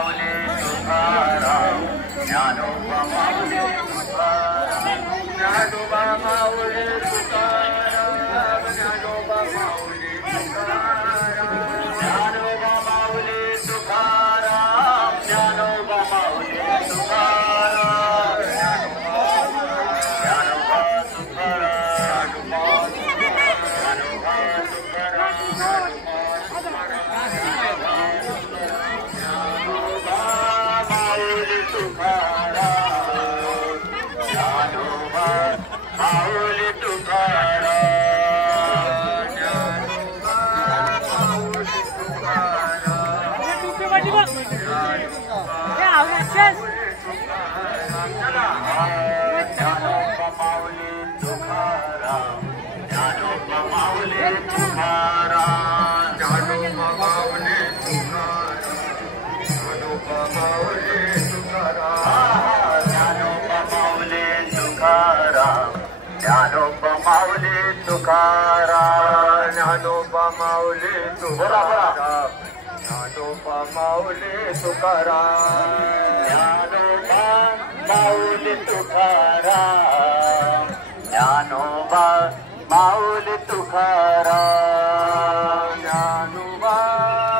माऊली तुकाराम ज्ञानोबा माऊली तुकाराम ज्ञानोबा माऊली तुकाराम ज्ञानोबा माऊली तुकाराम ज्ञानोबा माऊली तुकाराम ज्ञानोबा माऊली तुकाराम ज्ञानोबा तुकाराम ज्ञानोबा माऊली तुकाराम ज्ञानोबा माऊली तुकाराम ज्ञानोबा माऊली तुकाराम ज्ञानोबा माऊली तुकाराम ज्ञानोबा माऊली तुकाराम ज्ञानोबा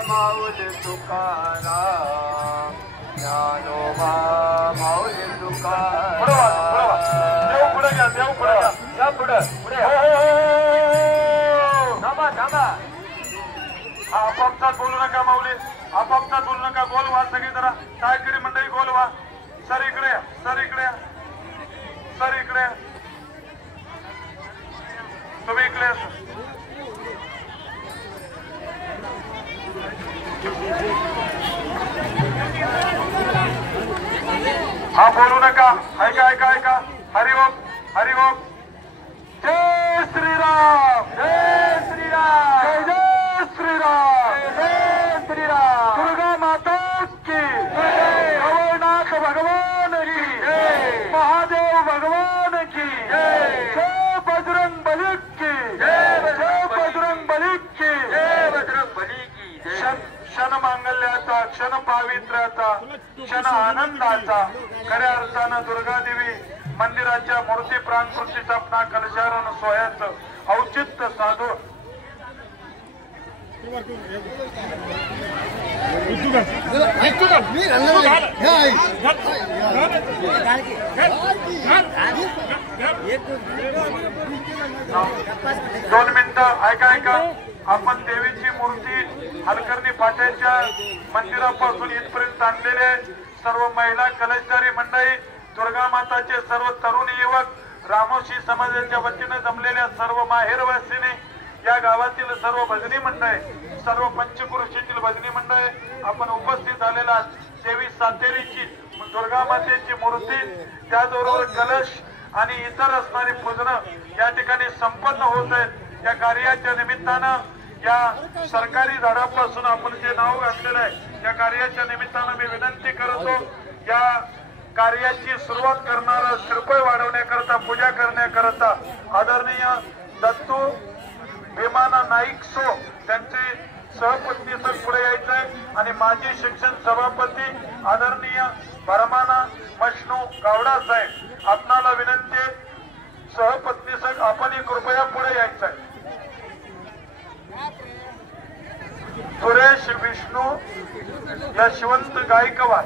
माऊली तुकाराम ज्ञानोबा माऊली तुकाराम आपापसात बोलू नका माऊली आपापसात बोलू नका गोल व्हा सगळी जरा टाळकरी मंडळी गोल व्हा सर इकडे या सर इकडे या सर इकडे या तुम्ही इकडे या हा बोलू नका ऐका ऐका ऐका हरिओम हरिओम जय श्रीराम जय श्रीराम जय जय श्रीराम जय श्रीराम दुर्गा माता की भोलेनाथ भगवान की महादेव भगवान की जय बजरंग बली की जय बजरंग बली की जय बजरंग बली की क्षण मांगल्याचा क्षण पावित्र्याचा क्षण आनंदाचा खऱ्या अर्थानं दुर्गादेवी मंदिराच्या मूर्ती प्राण प्रतिष्ठापना कलशारोहण सोहळ्याचं औचित्य साधून दोन मिनिटं ऐका ऐका आपण देवीची मूर्ती हलकर्णी फाट्याच्या मंदिरापासून इथपर्यंत आणलेले सर्व महिला कलशधारी मंडळी दुर्गा माताचे सर्व तरुण युवक रामोशी समाजाच्या वतीने जमलेल्या सर्व माहेरवासीने या गावातील सर्व भजनी मंडळे सर्व पंचक्रोशीतील भजनी मंडळे आपण उपस्थित झालेला देवी सातेरीची दुर्गा मातेची मूर्ती त्याचबरोबर कलश आणि इतर असणारी पूजनं या ठिकाणी संपन्न होत आहेत। या कार्याच्या निमित्तानं या सरकारी झाडापासून आपण जे नाव घातलेलं आहे या कार्याच्या निमित्तानं मी विनंती करतो या कार्याची सुरुवात करणारा श्रीफळ वाढवण्याकरता पूजा करण्याकरता आदरणीय दत्तू भीमाना नाईक सो त्यांचे सहपत्नी सर पुढे यायचे आणि माजी शिक्षण सभापती आदरणीय परमाना मशनू गावडा साहेब आपणाला विनंती सहपत्नी सर आपण कृपया पुढे यायचंय। सुरेश विष्णू यशवंत गायकवाड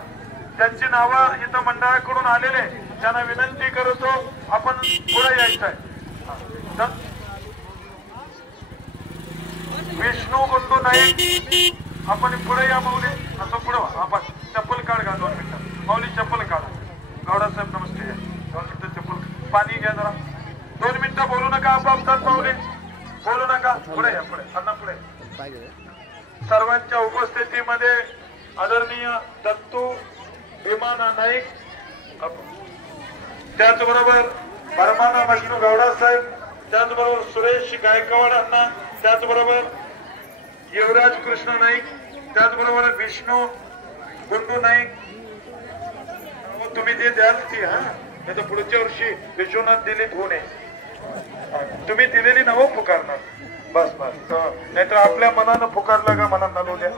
त्यांची नावं इथं मंडळाकडून आलेले त्यांना विनंती करतो आपण पुढे यायचंय। विष्णू गुंडू नाईक आपण पुढे या माऊली असं पुढे आपण चप्पल काढ घा 2 मिनिटं माऊली चप्पल काढा गावडा साहेब नमस्ते 2 मिनिटं चप्पल पाणी घ्या जरा 2 मिनिटं बोलू नका आपापसात माऊली बोलू नका पुढे या पुढे अण्णा पुढे सर्वांच्या उपस्थितीमध्ये आदरणीय दत्तू भीमाना नाईक त्याचबरोबर परमाना मशनू गावडा साहेब त्याचबरोबर सुरेश गायकवाड अण्णा त्याचबरोबर युवराज कृष्ण नाईक त्याचबरोबर विष्णू गुंडू नाईक तुम्ही ते द्याल ती हा नाही तर पुढच्या वर्षी विश्वनाथ दिलीत होऊ नये तुम्ही दिलेली नावं पुकारणार बस बस नाहीतर आपल्या मनानं पुकारला का मनात नालो द्या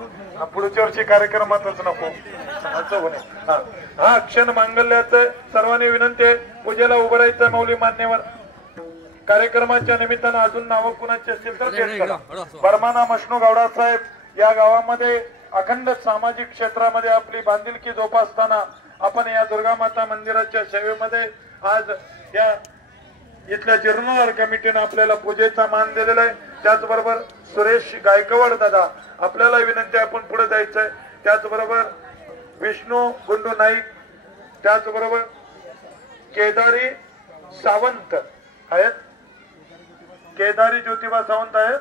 पुढच्या वर्षी कार्यक्रमातच नको असं होणे. हा क्षण मांगल्याचं सर्वांनी विनंती आहे. पूजेला उभं राहायचं. मौली मान्यवर कार्यक्रमाच्या निमित्तानं अजून नावं कुणाची असतील तर बर्माना मशनू गावडा साहेब या गावामध्ये अखंड सामाजिक क्षेत्रामध्ये आपली बांधिलकी जोपासताना आपण या दुर्गा माता मंदिराच्या सेवेमध्ये आज या इथल्या जीर्णोद्धार कमिटीने आपल्याला पूजेचा मान दिलेला आहे. त्याचबरोबर सुरेश गायकवाड दादा आपल्याला विनंती आपण पुढे जायचंय. त्याचबरोबर विष्णू गुंडू नाईक, त्याचबरोबर केदारी सावंत आहेत, केदारी ज्योतिबा सावंत आहेत.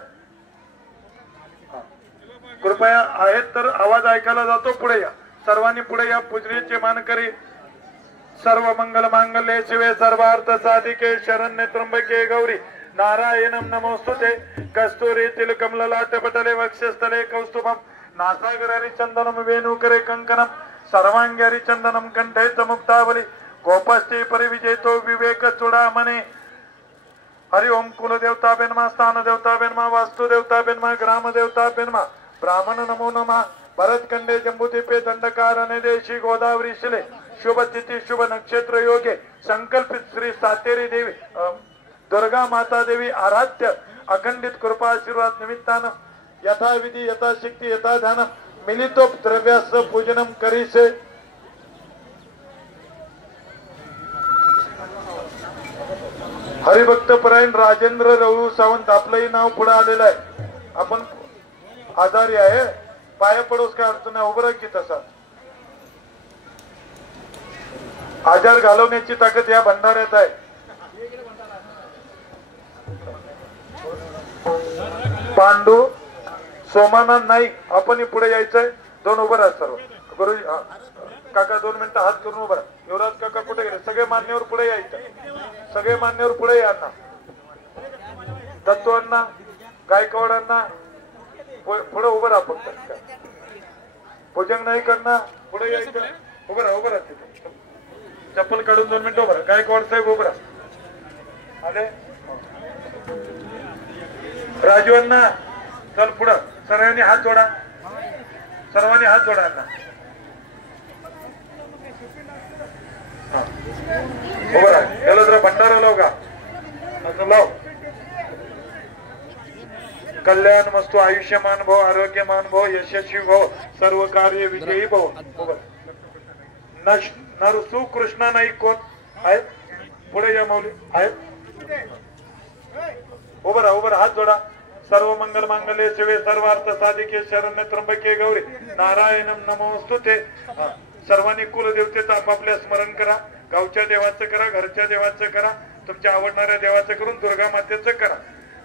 कृपया आहेत तर आवाज ऐकायला जातो. पुढे या, सर्वांनी पुढे या. पूजनेचे मानकरी सर्व मंगल मांगल्ये शिवे सर्वार्थ साधिके शरण्ये त्र्यंबके गौरी नारायणं नमोस्तुते. कस्तुरी तिलकमललाट पटले वक्षस्थले कौस्तुभं नासागरारि चंदनं वेणुकरे कंकणं सर्वांगी चंदनं कंठे च मुक्तावली गोपस्ते परिविजेतो विवेक चूडामणे. हरि ओम. कुलदेवता बेनमा, स्थान देवता बेनमा, वास्तु देवता बेनमा, ग्राम देवता बेनमा, ब्राह्मण नमो नमः. भरतखंडे जंबूदीपे दंडकारणे देशी गोदावरी शिले शुभ तिथी शुभ नक्षत्र योगे संकल्पित श्री सातेरी देवी दुर्गा माता देवी आराध्य अखंडित कृपा आशीर्वाद निमित्तानं यथाविधी यथाशक्ती यथाध्यान मिलितो द्रव्यास पूजनम करीसे. हरिभक्त परायण राजेंद्र रवळू सावंत आपलंही नाव पुढे आलेलं आहे. आपण आजारी आहे, पाया पडोस काय अडचण नाही, उभं की तसा. आजार घालवण्याची ताकद या भंडाऱ्यात आहे. पांडू सोमानाथ नाईक आपण पुढे यायचंय. दोन उभं राहा सर्व. गुरुजी काका 2 मिनिटं हात करून उभं राहा. युवराज काका कुठे गेले? सगळे मान्यवर पुढे यायचं. सगळे मान्यवर पुढे या ना. दत्तूंना गायकवाडांना पुढे उभं राहा. फक्त भुजंग नाईकांना पुढे यायचं. उभं राहा, उभं राहा. तिथे चप्पल काढून 2 मिनिटं उभं राहा. गायकवाड साहेब उभं राहा. आले राजूंना चल पुढं. सर्वांनी हात जोडा, सर्वांनी हात जोडा. उभं राहा. त्याला जरा भंडारा लाव का, असं लाव. कल्याण मस्तु आयुष्यमान भव, आरोग्यमान भव, यशस्वी भव, सर्व कार्य विजयी भव. नरसू कृष्णा नाईक कोण आहेत? पुढे या मौली आहेत. उभं राहा, उभं राहा. हात जोडा. सर्व मंगल मांगल्ये शिवे सर्वार्थ साधिके शरण्ये त्र्यंबके गौरी नारायणं नमोस्तुते. सर्वांनी कुलदेवतेचं आपापल्या स्मरण करा. गावच्या देवाचं करा, घरच्या देवाचं करा, तुमच्या आवडणाऱ्या देवाचं करून दुर्गा मातेचं करा.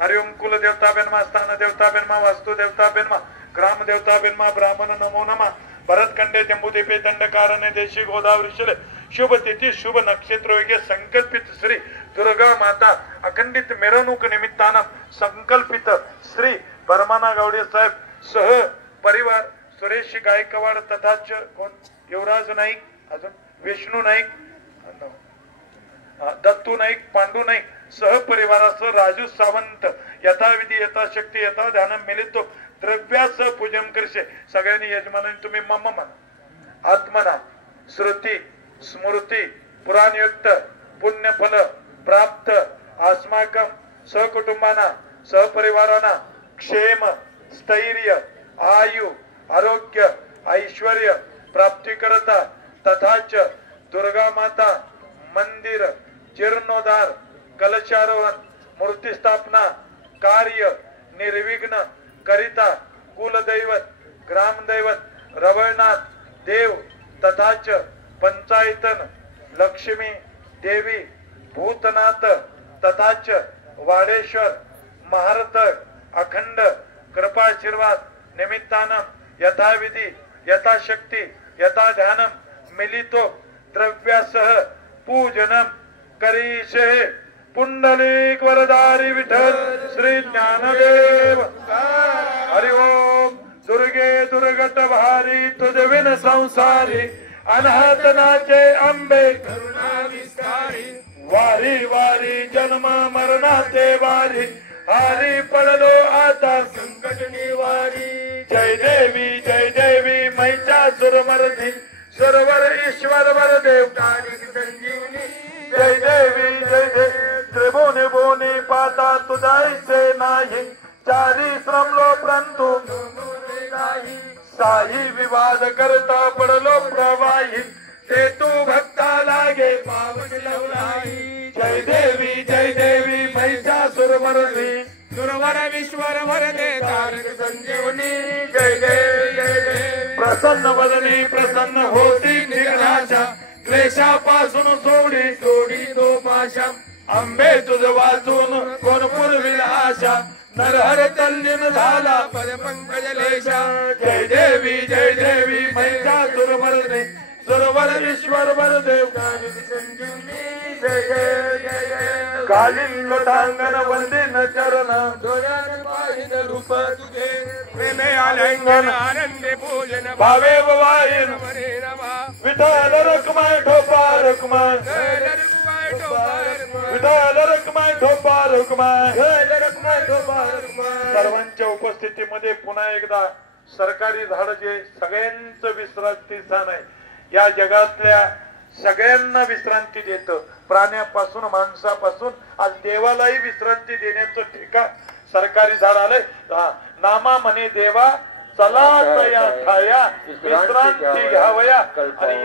हरि ओम. कुलदेवता बेनमा, स्थान देवता बेनमा, वास्तु देवता बेनमा, ग्राम देवता बेनमा, ब्राह्मण नमो नमः. भरतखंडे जंबूदीपे दंडकारणे देशी गोदावरी शिले शुभ तिथी शुभ नक्षत्र योगे संकल्पित श्री दुर्गा माता अखंडित मिरवणूक निमित्तानं संकल्पित श्री बर्माना गावडे साहेब सह परिवार सुरेश गायकवाड तथाच कोण युवराज नाईक, अजून विष्णू नाईक, दत्तू नाईक, पांडू नाईक सह परिवारासह राजू सावंत यथाविधी यथाशक्ती यथा ध्यान मिलितो द्रव्यासह पूजन करशे. सगळ्यांनी यजमानांनी तुम्ही मम म्हणा. आत्मना श्रुती स्मृती पुराणयुक्त पुण्यफल प्राप्त अस्माकं सहकुटुंबाना सहपरिवाराना क्षेम स्थैर्य आयु आरोग्य ऐश्वर्य प्राप्ती करता तथाच दुर्गा माता मंदिर जीर्णोद्धार कलशारोहण मूर्ती स्थापना कार्य निर्विघ्न करिता कुलदैवत ग्रामदैवत रवळनाथ देव तथाच पंचायतन लक्ष्मी देवी भूतनाथ तथाच वाडेश्वर महारथक अखंड कृपाशीर्वाद निमित्तानं यथाविधी यथाशक्ती यथा ध्यानम मिलितो द्रव्यासह पूजनम करीशे. पुंडलिक वरदारी विठ्ठल श्री ज्ञानदेव. हरि ओम. दुर्गे दुर्गट भारी तुझ विन संसारी अनाथ नाचे अंबे करुणा विस्तारी. वारी वारी जन्म मरणाचे वारी हरी पडलो आता संकट निवारी. जय देवी महिषासुरमर्दिनी सर्वर ईश्वर वर देव कालिक संजीवनी जय देवी त्रिभुवनी भुवनी पाता तुझायचे नाही चारी श्रमलो परंतु साई विवाद करता पडलो प्रवाही ते तू भक्ता लागे पावन लवलाई जय देवी महिषासुरमर्दिनी सुरवर विश्वर वरदे तारक संजीवनी जय देव प्रसन्न वदनी प्रसन्न होती निराशा क्लेशापासून सोडी तो पाशा अंबे तुझ वाचून कोण पुरविल आशा नरहर तल्लीन झाला पदपंकज लेशा जय देवी महिषासुरमर्दिनी सुरवर ईश्वर वरदेव कालिक संजीवनी जय जय कालीन लोटांगण वंदिन चरण डोळ्यान पाहिन रूप तुझे प्रेमे आलिंगन आनंदे पूजन भावे वाहिन विठ्ठल रखमाय ठोपा रखमाय विठ्ठल रखमाय ठोपा रखमाय सर्वांच्या उपस्थितीमध्ये पुन्हा एकदा सरकारी झाड जे सगळ्यांचं विश्रांती स्थान आहे या जगातल्या सगळ्यांना विश्रांती देतं प्राण्यापासून माणसापासून आज देवालाही विश्रांती देण्याचं ठिकाण सरकारी झाड आलंय नामा म्हणे देवा चला या छाया विश्रांती घ्यावया आणि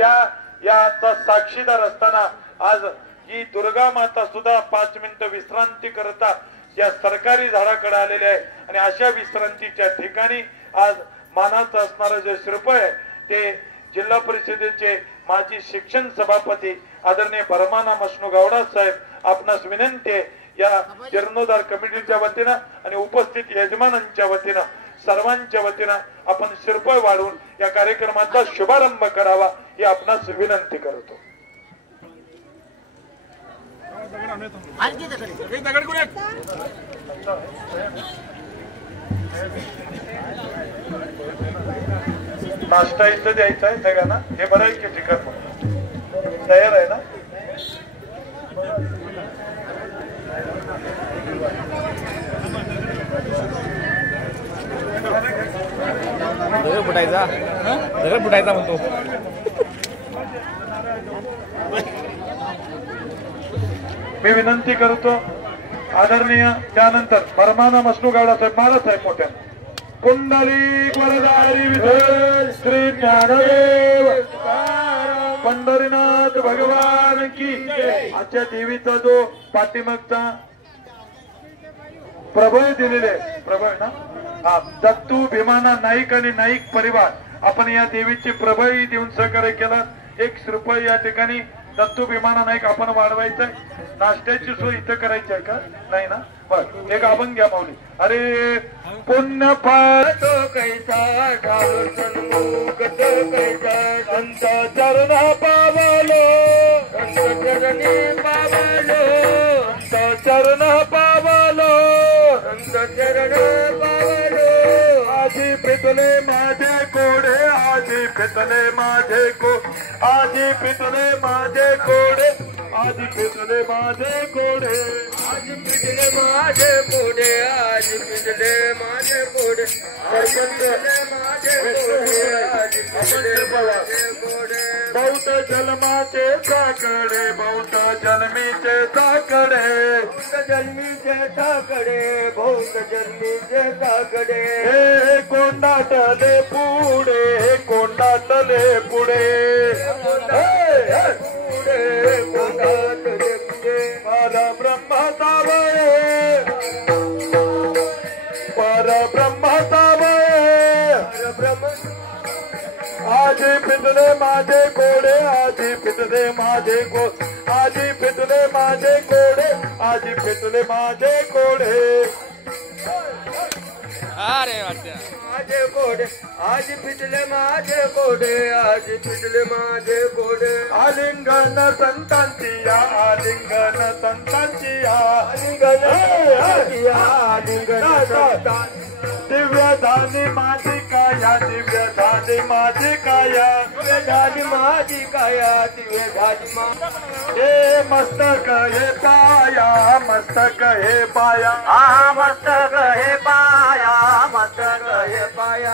याचा साक्षीदार असताना आज ही दुर्गा माता सुद्धा 5 मिनिटं विश्रांती करता या सरकारी झाडाकडे आलेले आहे आणि अशा विश्रांतीच्या ठिकाणी आज मानाचं असणारं जे शिल्प आहे ते जिल्हा परिषदेचे माजी शिक्षण सभापती आदरणीय परमाना मशनू गावडा साहेब आपणास विनंती आहे या जीर्णोद्धार कमिटीच्या वतीनं आणि उपस्थित यजमानांच्या वतीनं सर्वांच्या वतीनं आपण शिरपळ वाढवून या कार्यक्रमाचा शुभारंभ करावा ही आपणास विनंती करतो. नाश्ता इथं द्यायचा आहे सगळ्यांना हे बरं आहे की ठिकाण तयार आहे ना दगड फुटायचा म्हणतो. मी विनंती करतो आदरणीय त्यानंतर परमाना मसनू गावडा साहेब महाराज साहेब मोठ्या पुंडलिक वरदारी विठ्ठल श्री ज्ञानदेव पंढरीनाथ भगवान की आजच्या देवीचा जो पाठीमागचा प्रभय दिलेले प्रभय ना हा दत्तू भीमाना नाईक आणि नाईक परिवार आपण या देवीची प्रभय देऊन सहकार्य केलं. 1 रुपये या ठिकाणी दत्तू भीमाना नाईक आपण वाढवायचंय. नाश्त्याची सोय इथं करायची आहे का नाही ना बर एक आपण घ्या माऊली. अरे पुण्य पातो कैसा ठाऊर सन्मुख तो कैसा संत चरण पावलो संत चरणी पावलो संत चरण पावलो संत चरण पावलो आजी पितले माझे कोडे आजी पितले माझे को आजी पितले माझे कोडे आजी पितले माझे कोडे आजी पितले माझे कोडे आजी पितले माझे कोडे सरपंच माझे कोडे आजी पितले माझे कोडे बहुत जन्माचे साकडे बहुत जन्मीचे साकडे बहुत जन्मीचे साकडे बहुत जन्मीचे साकडे हे कोंडाटले पुढे कोंडाटले पुढे परब्रह्मता वये परब्रह्मता वये आजी पितले माझे कोडे आजी पितले माझे को आजी पितले माझे कोडे आजी पितले माझे कोडे अरे माझे कोडे आज पितले माझे कोडे आज पितले माझे कोडे आलिंगन संतांची या आलिंगन संतांची या आलिंगन आलिंगन दिव्य धानी माझी काया दिव्य धानी माझी काया दिव्य धानी माझी काया दिव्य धानी हे मस्तक हे पाया मस्तक हे पाया मस्तक हे पाया मस्तक हे पाया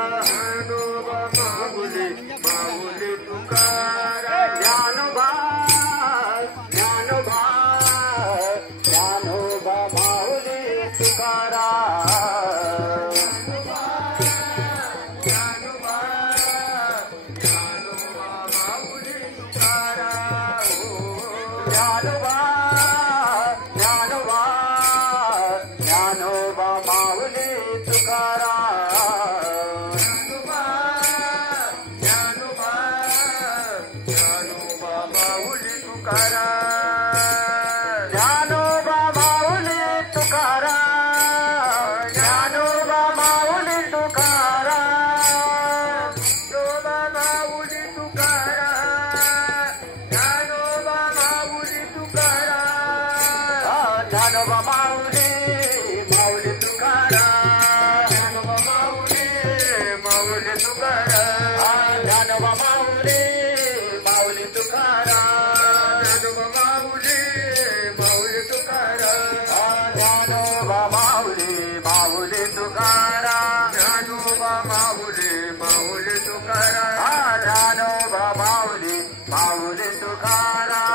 माऊली तुकाराम ज्ञानोबा माऊली माऊली तुकाराम ज्ञानोबा माऊली माऊली तुकाराम ज्ञानोबा माऊली माऊली तुकाराम ज्ञानोबा माऊली माऊली तुकाराम ज्ञानोबा माऊली माऊली तुकाराम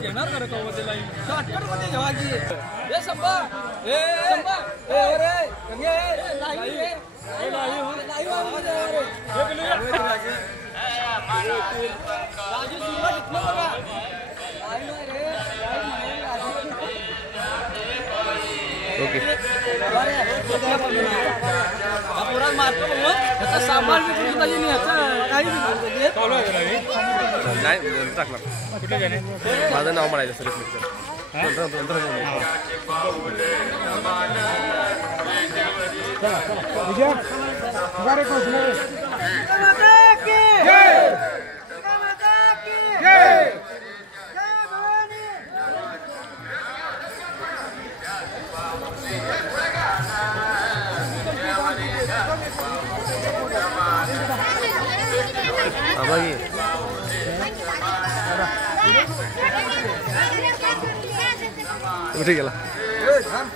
घेणार का मध्ये लाईन शॉर्टकट मध्ये घ्यावा की हे संपा हे संपा हे रे मारतो त्याचा सामान विकून पाहिजे नाही काही नाही टाकणार कुठे जाणे माझं नाव म्हणायचं सर कुठे गेला नाम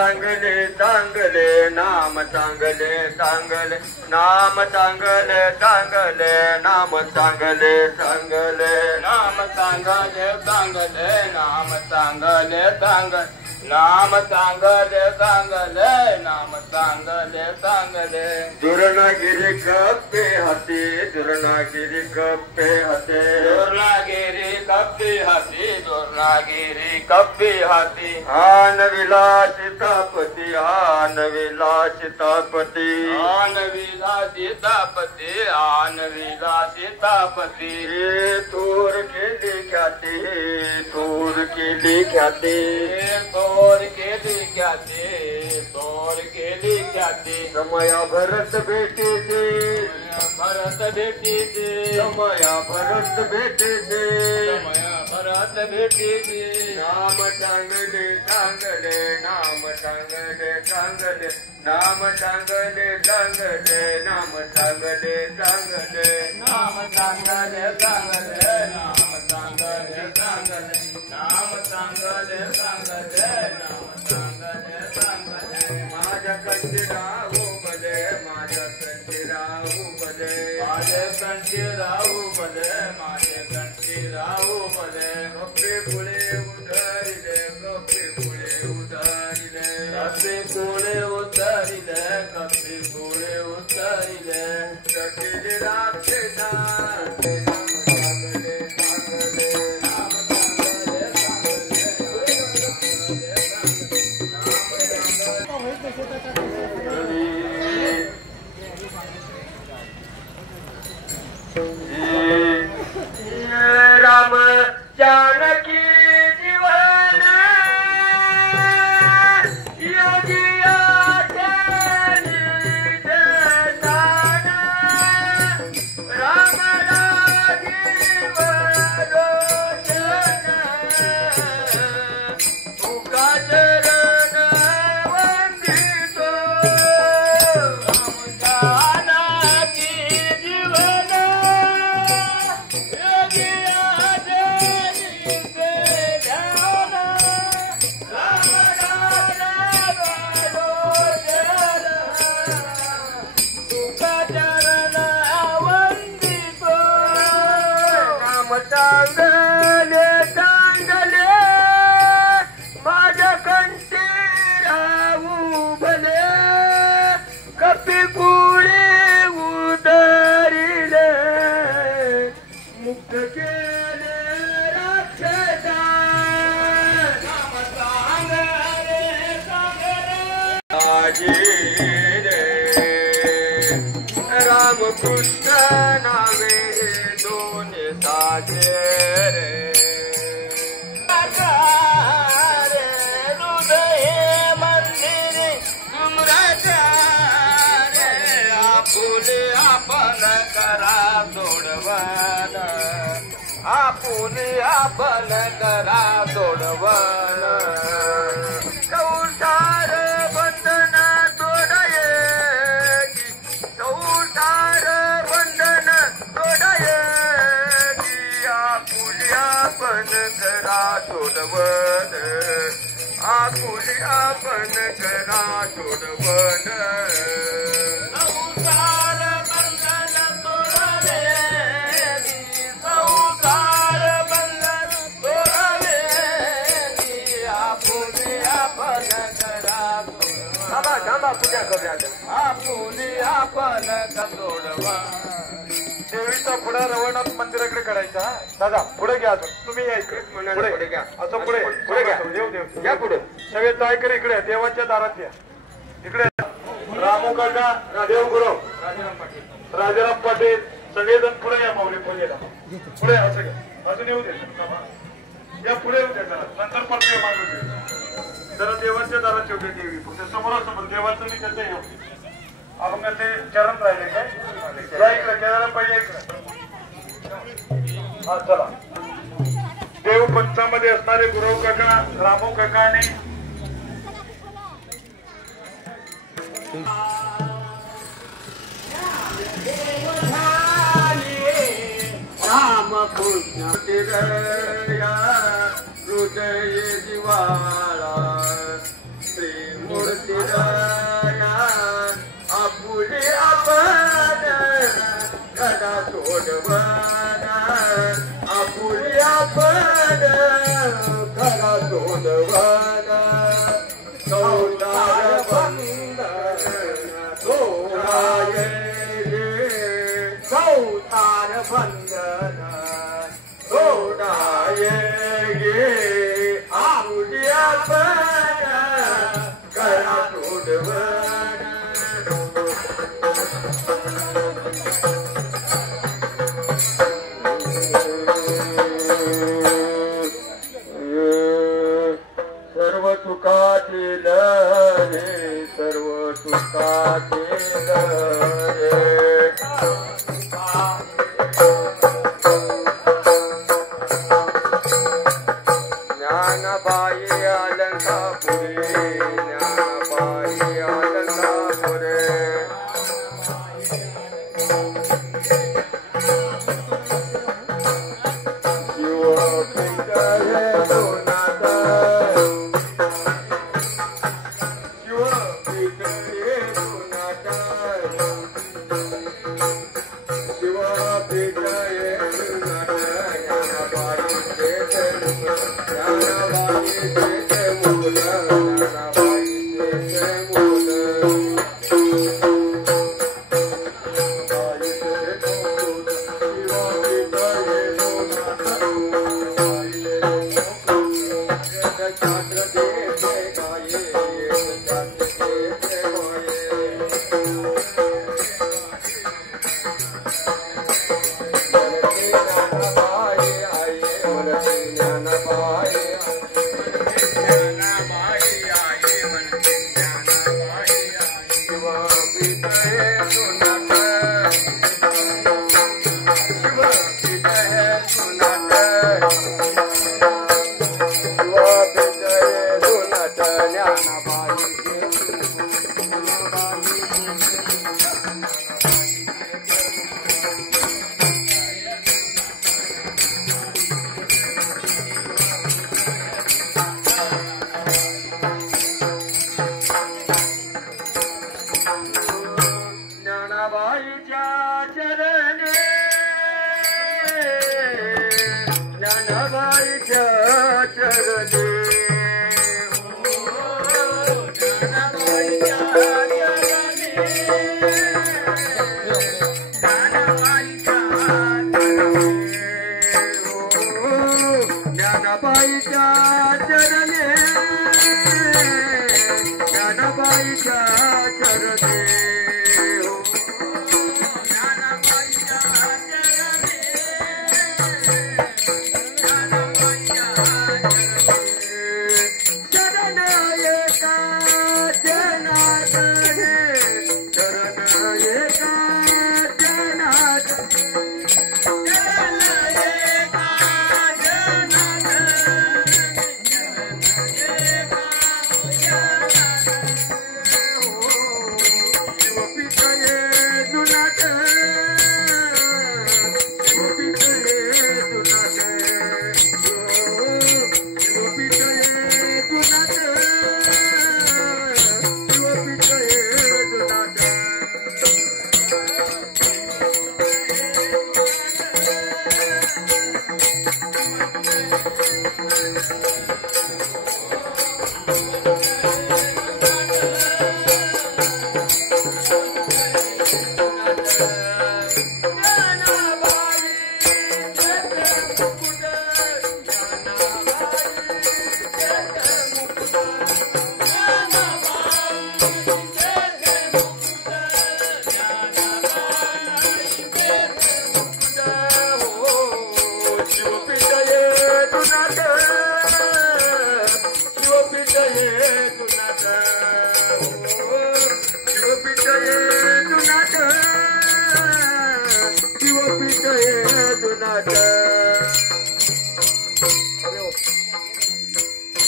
चांगले चांगले नाम चांगले चांगले नाम चांगले चांगले नाम चांगले चांगले नाम चांगले चांगले नाम चांगले चांगले नाम चांगले चांगले नाम चांगले चांगले दुर्नागिरी कप्पे हाती दुर्नागिरी कप्पे हाते दुर्नागिरी कप्पे हाती दुर्नागिरी कप्पे हाती आन विलासितापती आन विलासितापती आन विलासितापती आन विलासितापती तूर केली ख्याती तूर केली ख्याती तोर केली ख्याती तोर केली ख्याती समया भरत भेटीचे भरत भेटीचे समया भरत भेटीचे समया भरत भेटीचे नाम चांगले चांगले नाम चांगले चांगले नाम चांगले चांगले नाम चांगले चांगले नाम चांगले चांगले नाम चांगले चांगले नाम चांगले चांगले नाम चांगले चांगले माझ्या कंठी राहू बले माझ्या कंठी राहू बले माझे कंठी राहू बले माझे कंठी राहू बले कपडे पुढे उतरिले कपडे पुढे उतरिले कपडे पुढे उतरिले कपडे पुढे उतरिले कपडे राक्षसा राम जानकी जीवन योगिया राम चांगले चांगले माझ्या कंठी राहू भले कपी कुळी उतरिले मुक्त केले राक्षसा नाम चांगले चांगले रामकृष्ण नावे दोन साजे हृदय मंदिर आपुले आपण करा सोडवन आपुले आपण करा सोडवन संसार बंधन तोडये संसार बंधन तोडये आपण करा सोडवन आपुले आपण करा सोडवन संसार बंधन तोडले संसार बंधन तोडले आपुले आपण करा थांबा थांबा पूजा करूया आपुले आपण सोडवन देवीचा पुढा रवनाथ मंदिराकडे काढायचा दादा पुढे घ्या तुम्ही या इकडे पुढे घ्या असं पुढे पुढे घ्या देव देव या पुढे सगळे जायकर इकडे देवाच्या दारात या इकडे रामू काका देवगुरव राजाराम पाटील सगळेजण पुढे या माऊली पूजेला पुढे असं घ्या अजून येऊ दे या पुढे येऊ दे नंतर परत मागून जरा देवाच्या दारात ठेवते देवी फक्त समोरासमोर देवाचं मी त्याचं येऊ आपण ते चरण राहिले काय इकडे चरण पाहिजे इकडे हा चला देव पंचामध्ये असणारे गुरव काका रामू काका आणि राम कृष्ण हृदय दिवाळा प्रेम मूर्तीदाया आपुली आपण घरा सोडवाना आपुली आपण घरा सोडवाना संसार बंधन सोडाये संसार बंधन सोडाये आपुली आपण घरा सोडवाना सर्व सुखातील रे सर्व सुखातील रे ज्ञानबाई अलंकापुरी ज्ञानबाई अलंकापुरे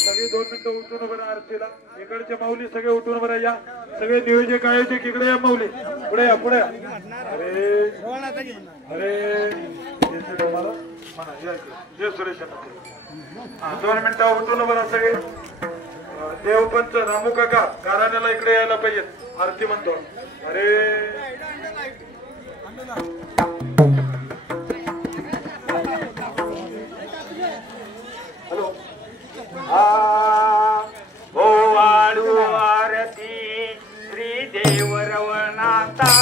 सगळे 2 मिनिटं उठून बरं आरतीला इकडचे माऊली सगळे उठून बरं या सगळे नियोजक आयोजक इकडे या माऊली पुढे या पुढे अरे अरे तुम्हाला म्हणा जय सुरेश 2 मिनिटं उठून बरं सगळे देवपंच रामू काका घराण्याला इकडे यायला पाहिजेत. आरती म्हणतो. अरे हॅलो हो वाळू आरती श्री देव रवनाथा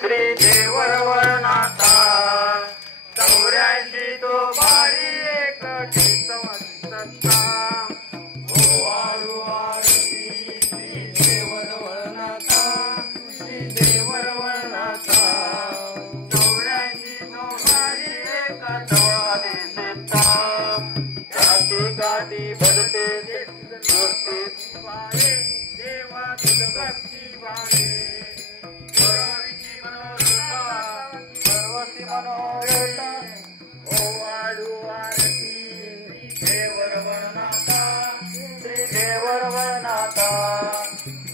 श्री देव रवनाथा 84 तो बारी एक संवत्सरता. हो वाळू आरती श्री देव रवनाथा श्री देव रवनाथा 84 तो बारी एक संवत्सरता. गादी भरते गोष्टी वारे देवा तुझ भक्ती वारे सर्वची मनोरथा सर्वची मनोरथा. ओ वाळू आरती देव रवनाथा श्री देव रवनाथा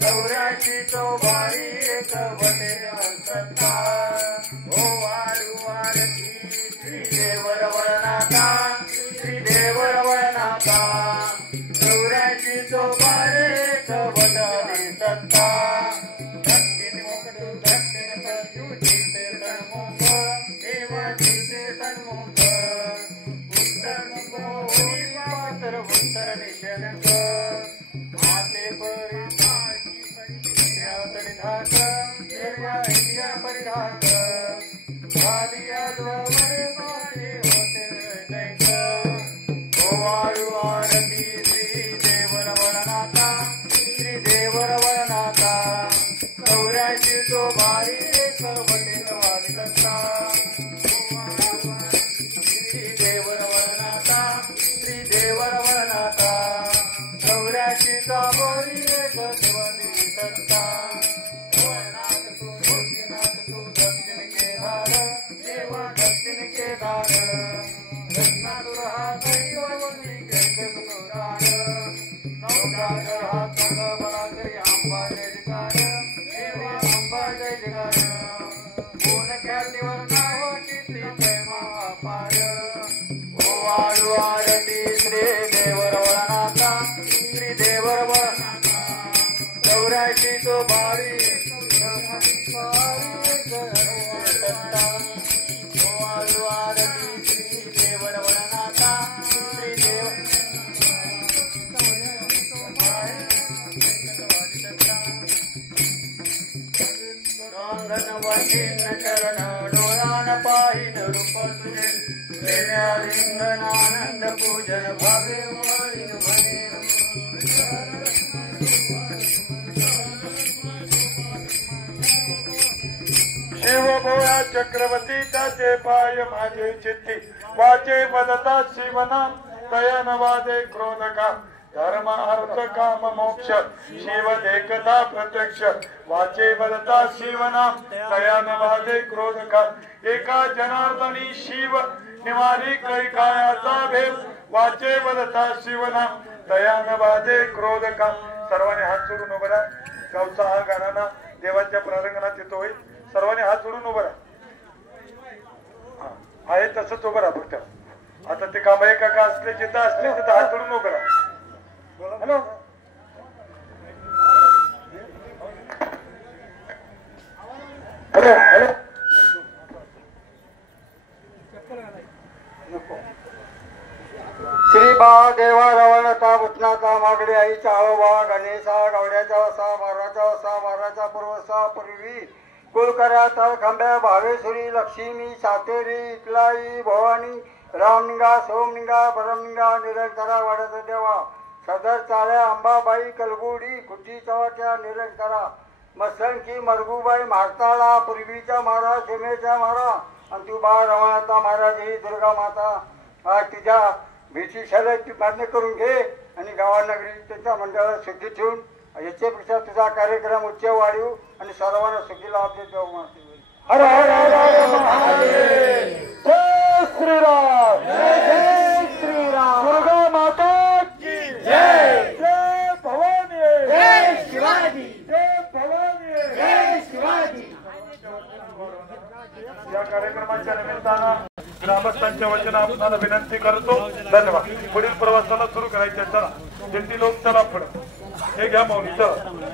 84 तो बारी एक वटे संवत्सरता. ओ वाळू आरती श्री देव रवनाथा श्री देव रवनाथा 84 तो बारी एक वटे संवत्सरता. दक्षिण मुख दक्षिण पशु जिते सन्मुख देवा जिते सन्मुख उत्तर मुख होई पात्र उत्तर दिशेनक माते परिधाकी परिधाक देवा इंडिया परिधाक आदिया द्वारे माते होते दैक. ओ वाळू आरती श्री देव रवनाथा श्री देव रवनाथा 84 तो बारी एक वटे संवत्सरता. श्री देव रवनाथा श्री देव रवनाथा 84 तो बारी एक संवत्सरता. रवनाथ तू मूर्तिनाथ तू दक्षिण के धार देवा दक्षिण के धार रत्ना दुरहा दैववती के गुणगान नवगार हात बरा करी अंबा जय जयकार देवा अंबा जय जयकार. कोण ख्यातीवर नाव किती प्रेमा अपार. ओ वाळू आरती श्री देव रवनाथा श्री देव रवनाथा 84 तो बारी ओ वाळू आरती श्री देव रवनाथा श्री देव चरण डोळान पाहिन रूप तुझे लिंगनानंद पूजन भावे वाळीन म्हणे. शिव भोळा चक्रवर्ती त्याचे पाय माझे चित्ती वाचे बदता शिवनाम तयन वादे क्रोधका धर्म अर्थ काम मोक्ष शिव एकता प्रत्यक्ष वाचे बदता शिवनाम तयन वादे क्रोधका. एका जनार्दनी शिव निवारी कैकायाचा भेद वाचे बदता शिवनाम तयान वादे क्रोधका. सर्वांनी हात जोडून उभं राहा. गावचा हा घराणा देवाच्या प्रांगणात येतो होईल. सर्वांनी हात जोडून उभं राहा. आहे तसंच उभं राहा. फक्त आता ते कांबळे काका असले जिथं असले तिथं हात जोडून उभं राहा. हॅलो हॅलो हॅलो श्री बा देवा रवनाथा भूतनाथा मागडे आई चाळोबा गणेशा गवड्याचा वसा बाराचा वसा बाराचा पूर्वसा पूर्वी कुलकर्याचा खंब्या भावेश्वरी लक्ष्मी सातेरी इकलाई भवानी रामलिंगा सोमलिंगा परमलिंगा निरंतरा वाड्याचा देवा सदर चाल्या अंबाबाई कलगुडी खुटी चव्हाट्या निरंतरा मसंकी मरगुबाई म्हारताळा पूर्वीचा मारा सीमेचा मारा आणि तू बा रवनाथा महाराज ही दुर्गा माता तिच्या भीती शर्यती मान्य करून घे आणि गावानगरी त्यांच्या मंडळाला सुखी ठेवून याच्यापेक्षा तुझा कार्यक्रम उच्च वाढीव आणि सर्वांना सुखी लाभ देतो. हर हर हर महादेव. जय श्रीराम जय श्रीराम. दुर्गा माता की जय. जय भवानी जय शिवाजी. जय भवानी जय शिवाजी. या कार्यक्रमाच्या निमित्तानं ग्रामस्थांच्या वतीनं आपल्याला विनंती करतो. धन्यवाद. पुढील प्रवासाला सुरू करायचे. चला. दिंडी लोक चला पुढं हे घ्या माऊली चला